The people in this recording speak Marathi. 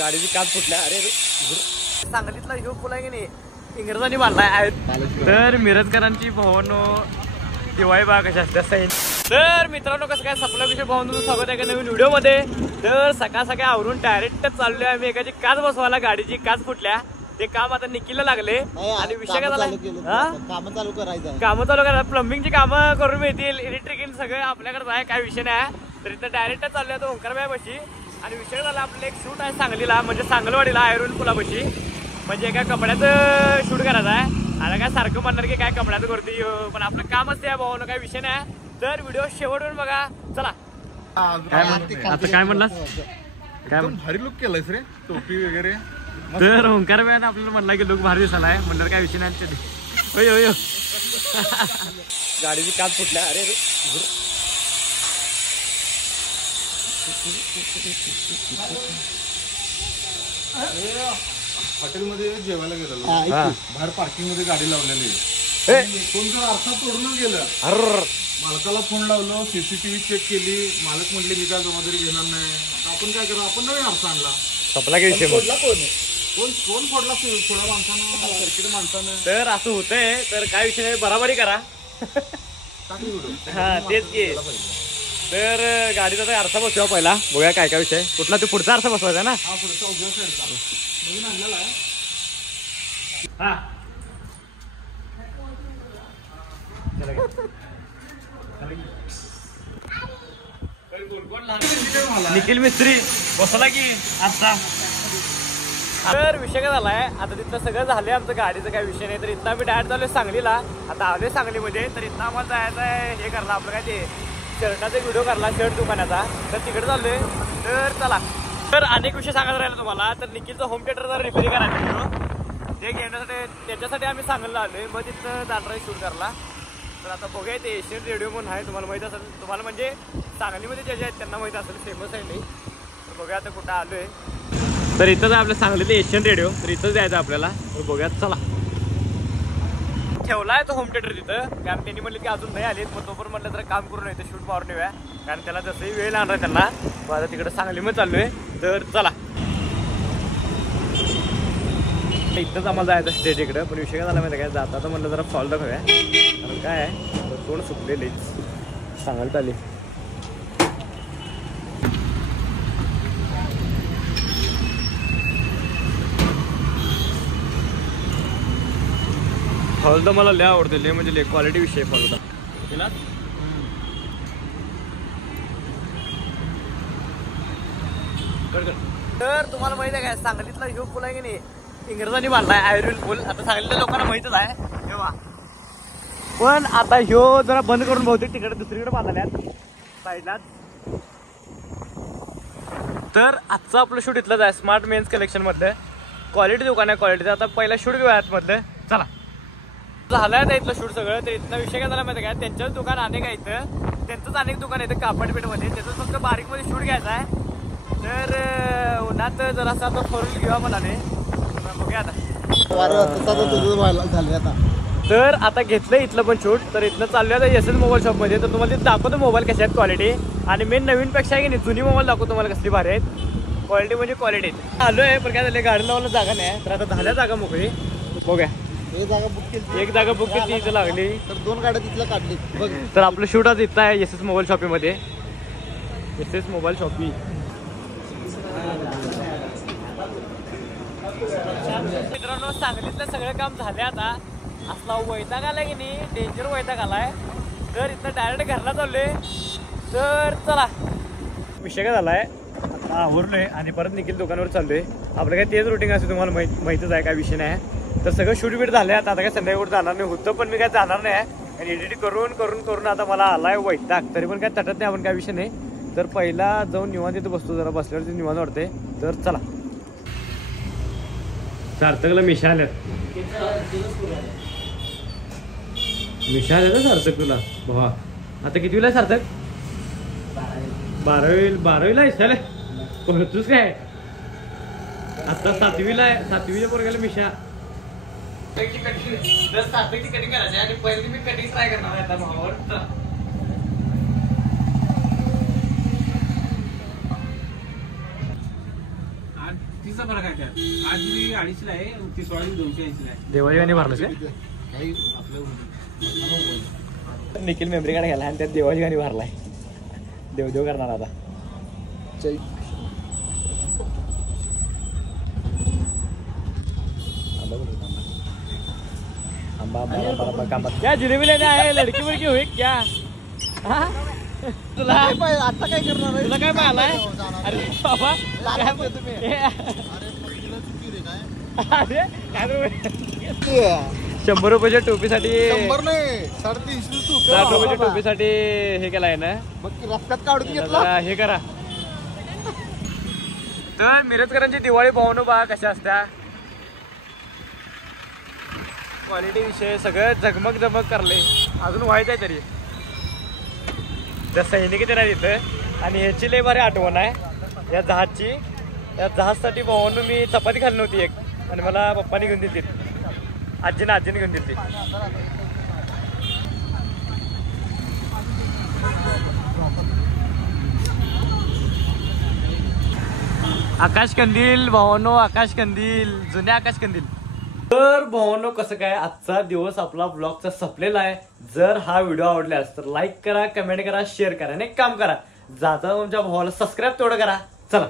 गाडीची काच फुटल्या. अरे सांगलीतला ह्यो पूल आहे की नाही इंग्रजांनी बांधलाय आहेत. तर मिरजकरांची भवनो दिवाळी बाग कशा असते सैन. तर मित्रांनो कसं काय सपला विषय भाऊन तुमचं स्वागत आहे का नवीन व्हिडिओ मध्ये. तर सकाळ सकाळ आवरून डायरेक्ट चाललोय आम्ही एकाची काच बसवायला. गाडीची काच फुटल्या ते काम आता निखिलला लागले आणि विषय काय झाला काम चालू करायचं प्लंबिंगची कामं करून मिळतील इलेक्ट्रिकल सगळं आपल्याकडे आहे काय विषय नाही. तर इथं डायरेक्ट चाललोय तो ओंकारबाई बशी आणि विषय झाला आपलं एक शूट आहे सांगलीला म्हणजे सांगलवाडीला आयर्न पुलापाशी म्हणजे एका कपड्याचं शूट करायचं आहे. आता काय सारखं म्हणणार की काय कपड्याचं करते पण आपलं कामच आहे भाऊ काही विषय नाही. तर व्हिडिओ शेवटून बघा चला. आता काय म्हणलास काय भारी लुक केलायस रे टोपी वगैरे. तर ओंकार बॅन आपल्याला म्हणला की लुक भारी दिसायला आहे म्हणणार काय विषय नाही. होय होय गाडीची काच फुटल्या. अरे हॉटेलमध्ये जेवायला गेलेलो बाहेर पार्किंग मध्ये गाडी लावलेली कोण जर आरसा तोडून गेलं. मालकाला फोन लावलो सीसीटीव्ही चेक केली. मालक म्हटले मी काय जबाबदारी घेणार नाही. आपण काय करू आपण नवीन आरसा आणला सपला की विषय कोण फोडला थोड्या माणसानं सर्किट माणसानं. तर असं होतंय तर काय विषय नाही बराबरी करा. हा तेच की. तर गाडीचा तर आरसा बसवा पहिला बघूया काय काय विषय. कुठला तू पुढचा आरसा बसवायचा ना. हा पुढचा उजव्या साईडचा नवीन आणलेला आहे. हा निखिल मिस्त्री बसला की आता. तर विषय काय झालाय आता तिथलं सगळं झालंय आमचं गाडीचं काही विषय नाही. तर इथं आम्ही डायरेक्ट चाललोय सांगलीला. आता आलोय सांगलीमध्ये तर इथं आम्हाला जायचं आहे हे करला आपलं काय ते शर्टाचा व्हिडिओ करला शर्ट दुकानाचा. तर तिकडे चाललोय. तर चला. तर अनेक विषय सांगायला राहिला तुम्हाला. तर निखिलचं होम थिएटर जर रिपेअर करायचं ते घेण्यासाठी त्याच्यासाठी आम्ही सांगलीला आलोय. मग तिथं जाणार शूट करला. तर आता बघूया ते एशियन रेडिओ म्हणून आहे तुम्हाला माहित असेल. तुम्हाला म्हणजे सांगलीमध्ये जे आहेत त्यांना माहित असेल फेमस आहे नाही. तर बघूया आता कुठं आलोय. तर इथंच आपल्या सांगलीचं एशियन रेडिओ. तर इथंच जायचं आपल्याला. तर बघूयात चला. ठेवला आहे तो होम थिएटर तिथं कारण त्यांनी म्हणले की अजून नाही आले. मग तोपर्यंत म्हटलं तर काम करून येतं शूट मारून येऊया कारण त्याला जसंही वेळ लागणार आहे त्यांना. मग आता तिकडं सांगलीमध्ये चाललोय. तर चला इथंच आम्हाला जायचं स्टेज इकडं. पण विषय काय झाला माहिती काय जाता तर म्हणलं जरा फॉल दाखवूया कारण काय आहे तोंड सुकलेलेच सांगायला आले. फॉल तर मला लय आवडते लय म्हणजे लय क्वालिटी विषय फॉल होता. तर तुम्हाला माहिती आहे काय सांगलीतला ह्यो पूल आहे की नाही इंग्रजांनी बांधलाय आयर्न पूल. आता सांगलीतल्या लोकांना माहितच आहे तेव्हा पण आता ह्यो जरा बंद करून बहुतेक तिकडे दुसरीकडे बांधल्यात साईडलाच. तर आजचं आपलं शूट इथलंच आहे स्मार्ट मेन्स कलेक्शन मधलं क्वालिटी दुकान आहे क्वालिटीचं. आता पहिला शूट घेऊया आतमधलं चला. झालंय ना इथलं शूट सगळं. तर इथला विषय काय झाला माहिती काय त्यांच्याच दुकान अनेक आहे इथं त्यांचंच अनेक दुकान आहे कापडपेठमध्ये. त्याचं फक्त बारीकमध्ये शूट घ्यायचा आहे. तर उन्हात जरासा आता फोर घेऊया म्हणाले बघूया आता. तर आता घेतलं इथलं पण शूट. तर इथलं चाललं आता एस एस मोबाईल शॉपमध्ये. तर तुम्हाला तिथे दाखवतो मोबाईल कशा आहेत क्वालिटी आणि मेन नवीनपेक्षा आहे की नाही जुनी मोबाईल दाखवतो तुम्हाला कसली भारी आहेत क्वालिटी म्हणजे क्वालिटी. आलो आहे पण काय झालं गाडी लावायला जागा नाही. तर आता झाल्या जागा मोकळी बघूया. एक जागा बुक केली इथं लागली तर 2 गाड्या तिथल्या काढली. तर आपलं शूट आज इथं आहे एस एस मोबाईल शॉपीमध्ये. एस एस मोबाईल शॉपी मित्रांनो सांगलीतलं सगळं काम झाले. आता असला वैताग आलाय की नाही डेंजर वैताग आलाय. तर इथं डायरेक्ट घरला चाललोय. तर चला विषय काय झालाय आता आवरलोय आणि परत निखिल दुकानावर चाललोय. आपलं काय तेच रुटीन असं तुम्हाला माहितच आहे काय विषय नाही. तर सगळं शूट बीट झालंय. आता काय संध्याकाळवर जाणार नाही होतं पण मी काय जाणार नाही आणि एडिटिंग करून करून करून आता मला आलाय वैताग. तरी पण काय तटत नाही आपण काय विषय नाही. तर पहिला जाऊन निवांत इथं बसतो जरा बसल्यावरती निवांत वाटते. तर चला सार्थकला मिशा आल्यात मिशा आल्या ना सार्थक तुला भावा. आता कितवीला आहे सार्थक 12वीला आहे कोणतूच काय आता 7वीला आहे. 7वीच्या पोरग्याला मिशा सार्थकची कटिंग करायची आणि पहिली मी कटिंग ट्राय करणार आहे आता भावावर. तिचा फरक आहे त्यात. आज मी 250 आहे, ती सोयाबीन 280 आहे. दिवाळी आणि भरलंस निखिल मेमरी कार्ड घ्यायला आणि त्यात देवाची गाणी भरलाय. देवदेव करणार आता. क्या जिलेबी लेने आहे लडकी बिडकी होई क्या तुला आता काय करणार तुला काय पाहिलाय अरे बाबा अरे काय 100 रुपयाच्या टोपीसाठी 60 रुपयाच्या टोपीसाठी हे केलाय ना रस्त्यात काढून घेतला हे करा. तर मिरजकरांची दिवाळी पाहून बा कशा असत्या. क्वालिटी विषय सगळं झगमग जमग करले. अजून व्हायचं आहे तरी त्या सैनिक येणार इथं. आणि ह्याची लय भारी आठवण आहे या जहाजची. या जहाजसाठी भावानं मी चपाती खाल्ली नव्हती एक आणि मला पप्पानी घेऊन दिली आजीने घेऊन दिली. आकाश कंदील भावानो आकाश कंदील जुन्या आकाश कंदील. तर भावानो कसं काय आजचा दिवस आपला ब्लॉगचा संपलेला आहे. जर हा व्हिडिओ आवडल्यास तर लाईक करा कमेंट करा शेअर करा आणि एक काम करा जाता तुमच्या भावाला सबस्क्राईब तेवढं करा. चला.